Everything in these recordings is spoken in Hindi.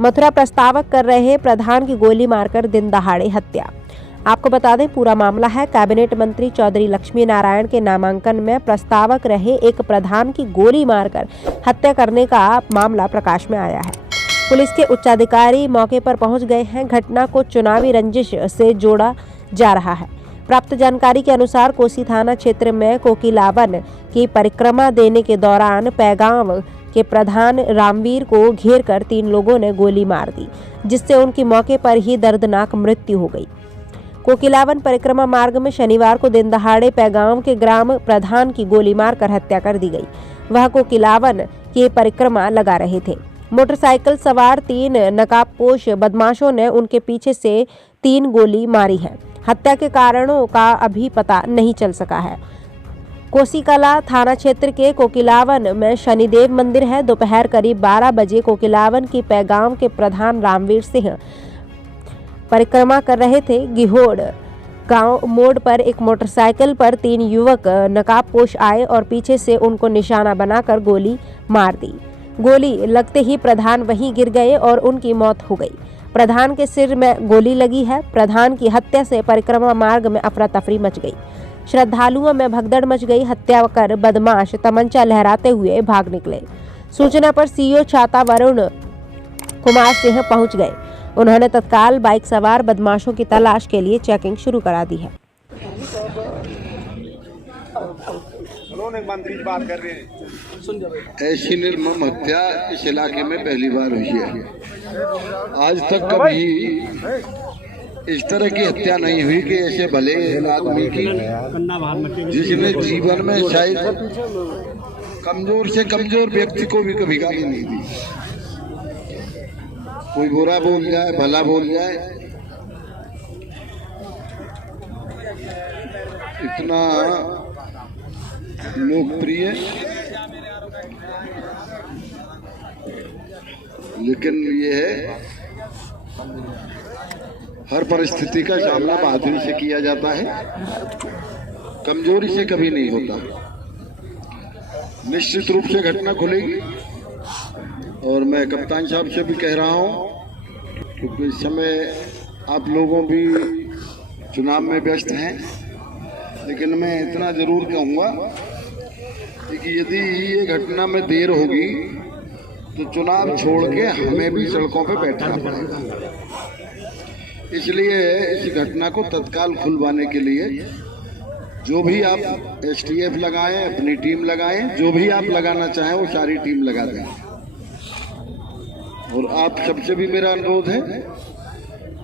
मथुरा प्रस्तावक कर रहे प्रधान की गोली मारकर दिन दहाड़े हत्या। आपको बता दें, पूरा मामला है कैबिनेट मंत्री चौधरी लक्ष्मी नारायण के नामांकन में प्रस्तावक रहे एक प्रधान की गोली मारकर हत्या करने का मामला प्रकाश में आया है। पुलिस के उच्चाधिकारी मौके पर पहुंच गए हैं। घटना को चुनावी रंजिश से जोड़ा जा रहा है। प्राप्त जानकारी के अनुसार कोसी थाना क्षेत्र में कोकिलावन की परिक्रमा देने के दौरान पैगांव के प्रधान रामवीर को घेरकर 3 लोगों ने गोली मार दी, जिससे उनकी मौके पर ही दर्दनाक मृत्यु हो गई। कोकिलावन परिक्रमा मार्ग में शनिवार को दिन दहाड़े पैगांव के ग्राम प्रधान की गोली मारकर हत्या कर दी गई। वह कोकिलावन की परिक्रमा लगा रहे थे। मोटरसाइकिल सवार 3 नकाबपोश बदमाशों ने उनके पीछे से 3 गोली मारी है। हत्या के कारणों का अभी पता नहीं चल सका है। कोसीकला थाना क्षेत्र के कोकिलावन में शनिदेव मंदिर है। दोपहर करीब 12 बजे कोकिलावन की पैगांव के प्रधान रामवीर सिंह परिक्रमा कर रहे थे। गिहोड़ गांव मोड़ पर एक मोटरसाइकिल पर 3 युवक नकाबपोश आए और पीछे से उनको निशाना बनाकर गोली मार दी। गोली लगते ही प्रधान वहीं गिर गए और उनकी मौत हो गई। प्रधान के सिर में गोली लगी है। प्रधान की हत्या से परिक्रमा मार्ग में अफरा तफरी मच गई। श्रद्धालुओं में भगदड़ मच गई। हत्या कर बदमाश तमंचा लहराते हुए भाग निकले। सूचना पर सीओ छाता वरुण कुमार सिंह पहुंच गए। उन्होंने तत्काल बाइक सवार बदमाशों की तलाश के लिए चेकिंग शुरू करा दी है। ऐसी निर्मम हत्या इस इलाके में पहली बार हुई है। आज तक कभी इस तरह की हत्या नहीं हुई कि ऐसे भले आदमी की, जिसने जीवन में शायद कमजोर से कमजोर व्यक्ति को भी कभी गाली नहीं दी। कोई बुरा बोल जाए, भला बोल जाए, इतना लोकप्रिय, लेकिन ये है हर परिस्थिति का सामना बहादुरी से किया जाता है, कमजोरी से कभी नहीं होता। निश्चित रूप से घटना खुलेगी और मैं कप्तान साहब से भी कह रहा हूं, क्योंकि इस समय आप लोगों भी चुनाव में व्यस्त हैं, लेकिन मैं इतना जरूर कहूँगा कि यदि ये घटना में देर होगी तो चुनाव छोड़ के हमें भी सड़कों पे बैठना पड़ेगा। इसलिए इस घटना को तत्काल खुलवाने के लिए जो भी आप एसटीएफ लगाएं, अपनी टीम लगाएं, जो भी आप लगाना चाहें वो सारी टीम लगा दें। और आप सबसे भी मेरा अनुरोध है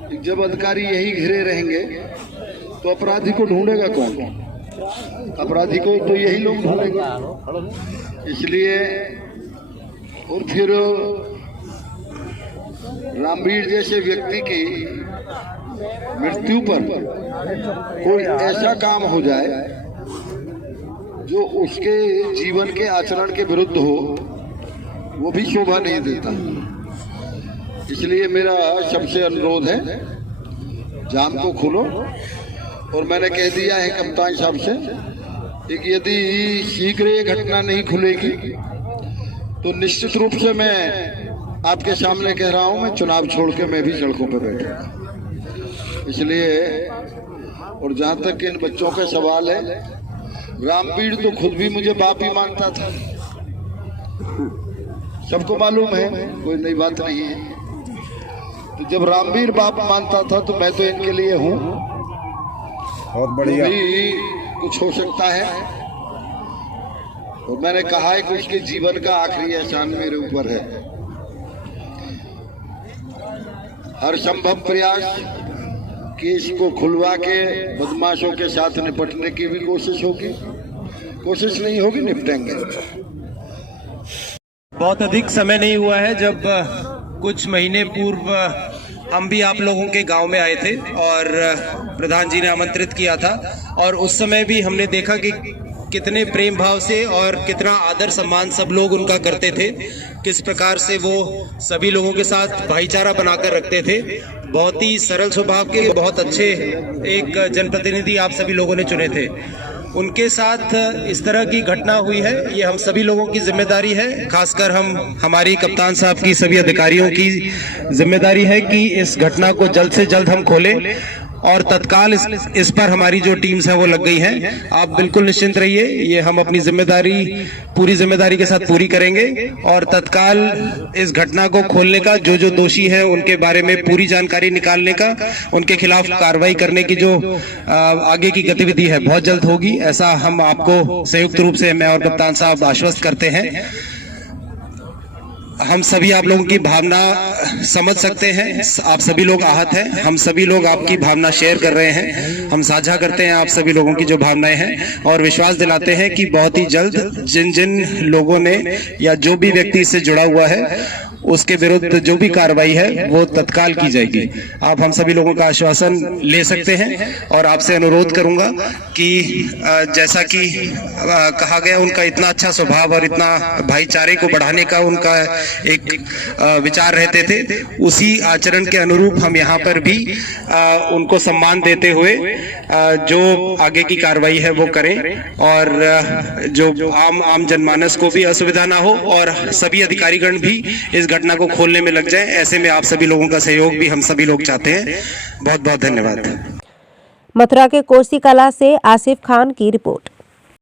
कि जब अधिकारी यही घिरे रहेंगे तो अपराधी को ढूंढेगा कौन? अपराधी को तो यही लोग ढूंढेंगे। इसलिए और फिर रामवीर जैसे व्यक्ति की मृत्यु पर कोई ऐसा काम हो जाए जो उसके जीवन के आचरण के विरुद्ध हो, वो भी शोभा नहीं देता। इसलिए मेरा सबसे अनुरोध है, जाम को खोलो। और मैंने कह दिया है कप्तान साहब से कि यदि शीघ्र ये घटना नहीं खुलेगी तो निश्चित रूप से मैं आपके सामने कह रहा हूं, मैं चुनाव छोड़ के मैं भी सड़कों पर बैठूंगा। इसलिए और जहां तक इन बच्चों का सवाल है, रामवीर तो खुद भी मुझे बाप ही मानता था, सबको मालूम है, कोई नई बात नहीं है। तो जब रामवीर बाप मानता था तो मैं तो इनके लिए हूँ। बहुत बढ़िया। कुछ हो सकता है और मैंने कहा है कि उसके जीवन का आखिरी एहसान मेरे ऊपर है। हर संभव प्रयास केस को खुलवा के बदमाशों के साथ निपटने की भी कोशिश होगी। कोशिश नहीं होगी, निपटेंगे। बहुत अधिक समय नहीं हुआ है जब कुछ महीने पूर्व हम भी आप लोगों के गांव में आए थे और प्रधान जी ने आमंत्रित किया था, और उस समय भी हमने देखा कि कितने प्रेम भाव से और कितना आदर सम्मान सब लोग उनका करते थे, किस प्रकार से वो सभी लोगों के साथ भाईचारा बनाकर रखते थे। बहुत ही सरल स्वभाव के, बहुत अच्छे एक जनप्रतिनिधि आप सभी लोगों ने चुने थे। उनके साथ इस तरह की घटना हुई है, ये हम सभी लोगों की जिम्मेदारी है, खासकर हमारी कप्तान साहब की सभी अधिकारियों की जिम्मेदारी है कि इस घटना को जल्द से जल्द हम खोलें और तत्काल इस पर हमारी जो टीम्स हैं वो लग गई हैं। आप बिल्कुल निश्चिंत रहिए, ये हम अपनी पूरी जिम्मेदारी के साथ पूरी करेंगे और तत्काल इस घटना को खोलने का, जो दोषी हैं उनके बारे में पूरी जानकारी निकालने का, उनके खिलाफ कार्रवाई करने की जो आगे की गतिविधि है बहुत जल्द होगी, ऐसा हम आपको संयुक्त रूप से मैं और कप्तान साहब आश्वस्त करते हैं। हम सभी आप लोगों की भावना समझ सकते हैं, आप सभी लोग आहत हैं, हम सभी लोग आपकी भावना शेयर कर रहे हैं, हम साझा करते हैं आप सभी लोगों की जो भावनाएं हैं और विश्वास दिलाते हैं कि बहुत ही जल्द जिन लोगों ने या जो भी व्यक्ति इससे जुड़ा हुआ है उसके विरुद्ध जो भी कार्रवाई है वो तत्काल की जाएगी। आप हम सभी लोगों का आश्वासन ले सकते हैं और आपसे अनुरोध करूंगा कि जैसा कि कहा गया, उनका इतना अच्छा स्वभाव और इतना भाईचारे को बढ़ाने का उनका एक विचार रहते थे, उसी आचरण के अनुरूप हम यहाँ पर भी उनको सम्मान देते हुए जो आगे की कार्रवाई है वो करें और जो आम जनमानस को भी असुविधा ना हो और सभी अधिकारीगण भी इस घटना को खोलने में लग जाए। ऐसे में आप सभी लोगों का सहयोग भी हम सभी लोग चाहते हैं। बहुत बहुत धन्यवाद। मथुरा के कोसी कला से आसिफ खान की रिपोर्ट।